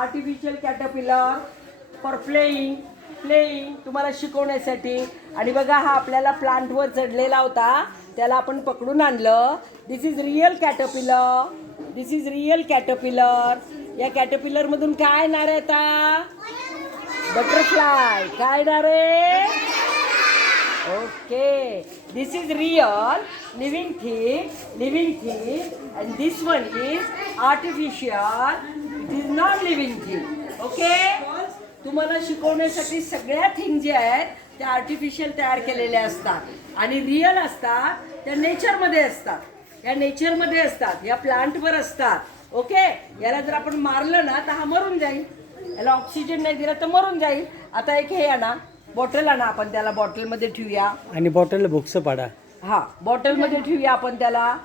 Artificial caterpillar for playing तुम्हाला शिकवण्यासाठी. आणि बघा हा आपल्याला प्लांटवर चढलेला होता, त्याला आपण पकडून आणलं. दिस इज रिअल कॅटरपिलर. या कॅटरपिलरमधून काय येणार आहे आता? बटरफ्लाय. काय येणार आहे? Okay. This is real living thing and this one is artificial, it is non living thing. Okay. तुम्हाला शिकवण्यासाठी सगळ्या थिंग जे आहेत त्या आर्टिफिशियल तयार केलेल्या असतात आणि रिअल असतात, त्या नेचरमध्ये असतात. या नेचरमध्ये असतात, या प्लांटवर असतात. ओके. याला जर आपण मारलं ना तर हा मरून जाईल, याला ऑक्सिजन नाही दिला तर मरून जाईल. आता एक हे आणा, बॉटल आणा, आपण त्याला बॉटलमध्ये ठेवूया. आणि बॉटलला बुक्स पाडा. हा, बॉटलमध्ये ठेवूया आपण त्याला.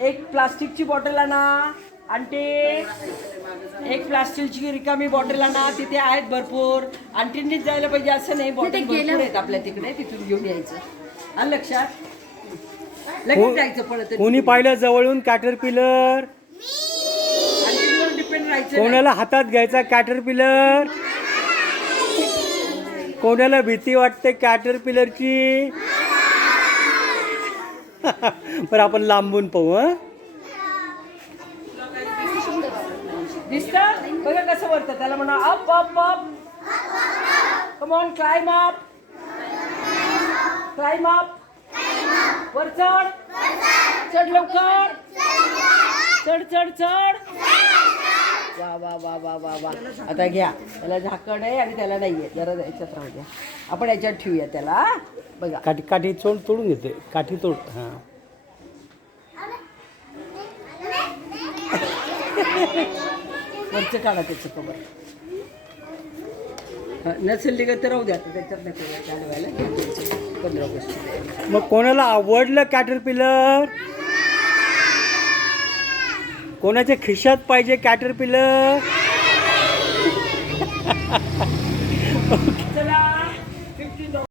एक प्लास्टिकची बॉटल आणा आणि ते एक प्लास्टिकची रिकामी बॉटल आणा. तिथे आहेत भरपूर. आणखीच जायला पाहिजे असं नाही, बॉटल भरपूर आहेत आपल्या तिकडे, तिथून घेऊन यायचं. आलं लक्षात? लगेच जायचं पळत. कोणी पाहिलं जवळून कॅटरपिलर? आणखीवर डिपेंड राहायचं नाही. कोणाला हातात घ्यायचा कॅटरपिलर? कोणाला भीती वाटते कॅटरपिलरची? पण आपण लांबून पाहू. हं? दिसतं बघा कसं वरतं. त्याला म्हणा up up up. Come on, climb up. वर चढ. चढ लवकर. चढ. वा वा वा वा वा वा. आता घ्या, त्याला झाकण आहे आणि त्याला नाहीये, जरा याच्यात राहू द्या. आपण याच्यात ठेवूया त्याला. बघा काठी तोडून घेते. काठी तोड. हां. वरचं काढा त्याचं कवर. नसेल का तर राहू द्या, त्याच्यात नाही चालवायला. 15 गोष्टी. मग कोणाला आवडलं कॅटरपिलर? कोणाच्या खिशात पाहिजे कॅटरपिलर? ओके.